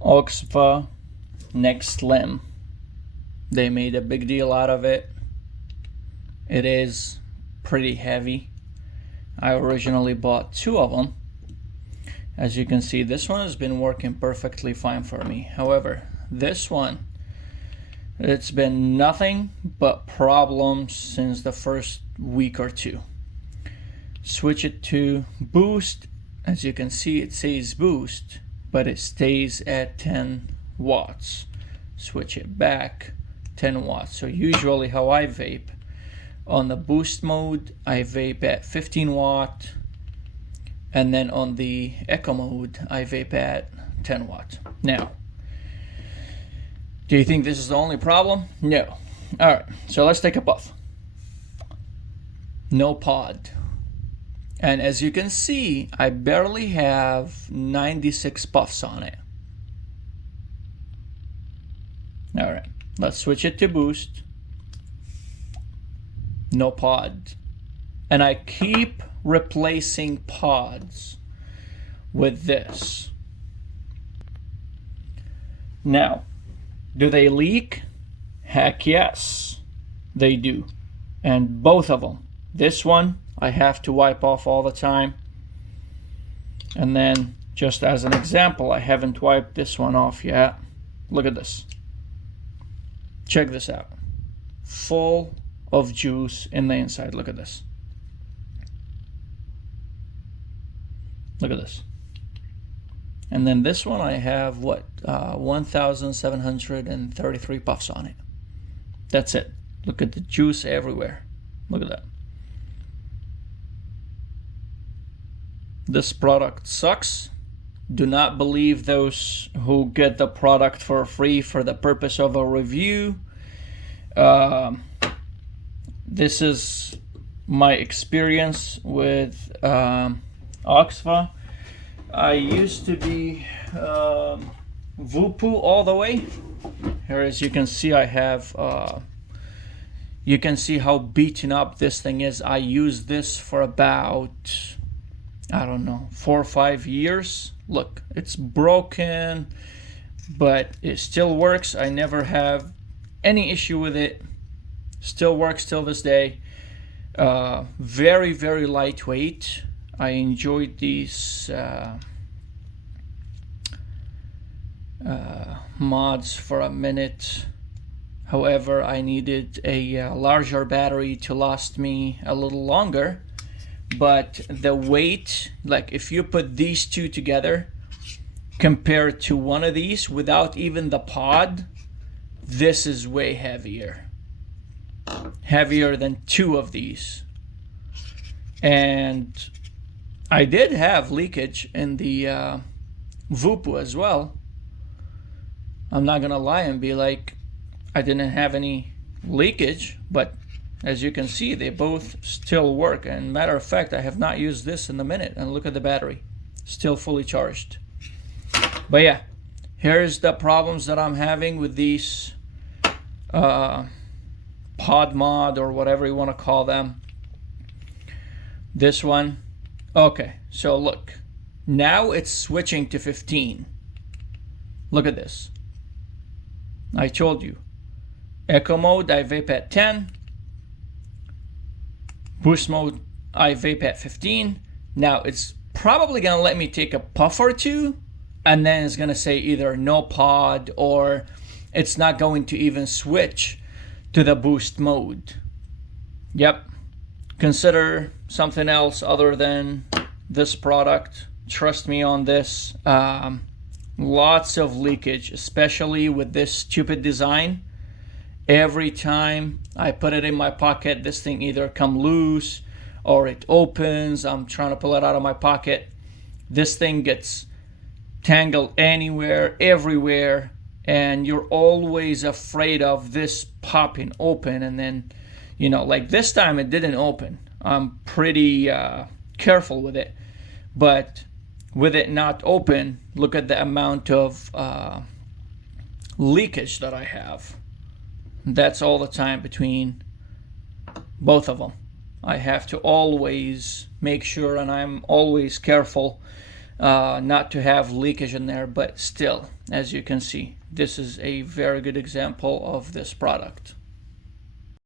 oxva nexlim. They made a big deal out of it. It is pretty heavy. I originally bought 2 of them. As you can see, this one has been working perfectly fine for me. However, this one, it's been nothing but problems since the first week or 2. Switch it to boost. As you can see, it says boost, but it stays at 10 watts. Switch it back, 10 watts. So usually how I vape, on the boost mode, I vape at 15 watt, and then on the echo mode, I vape at 10 watt. Now, do you think this is the only problem? No. All right, so let's take a puff. No pod. And as you can see, I barely have 96 puffs on it. All right, let's switch it to boost. No pod. And I keep replacing pods with this. Now, do they leak? Heck yes, they do. And both of them. This one I have to wipe off all the time. And then, just as an example, I haven't wiped this one off yet. Look at this. Check this out. Full of juice in the inside. Look at this. Look at this. And then this one I have 1,733 puffs on it. That's it. Look at the juice everywhere. Look at that. This product sucks. Do not believe those who get the product for free for the purpose of a review. This is my experience with oxva. I used to be Vupu all the way. Here, as you can see, I have you can see how beaten up this thing is. I used this for about, I don't know, 4 or 5 years. Look, it's broken, but it still works. I never have any issue with it. Still works till this day. Very, very lightweight. I enjoyed these mods for a minute. However, I needed a larger battery to last me a little longer. But the weight, like if you put these 2 together compared to one of these without even the pod, this is way heavier. Heavier than 2 of these. And I did have leakage in the Vupu as well. I'm not gonna lie and be like I didn't have any leakage, but as you can see, they both still work. And matter of fact, I have not used this in a minute, and look at the battery, still fully charged. But yeah, here's the problems that I'm having with these pod mod or whatever you want to call them. This one, okay, so look, now it's switching to 15. Look at this. I told you, echo mode I vape at 10, boost mode I vape at 15. Now it's probably gonna let me take a puff or 2, and then it's gonna say either no pod or it's not going to even switch to the boost mode. Yep, consider something else other than this product. Trust me on this. Lots of leakage, especially with this stupid design. Every time I put it in my pocket, this thing either come loose or it opens. I'm trying to pull it out of my pocket. This thing gets tangled anywhere, everywhere, and you're always afraid of this popping open. And then, you know, like this time it didn't open. I'm pretty careful with it. But with it not open, look at the amount of leakage that I have. That's all the time between both of them. I have to always make sure, and I'm always careful not to have leakage in there, but still, as you can see, this is a very good example of this product.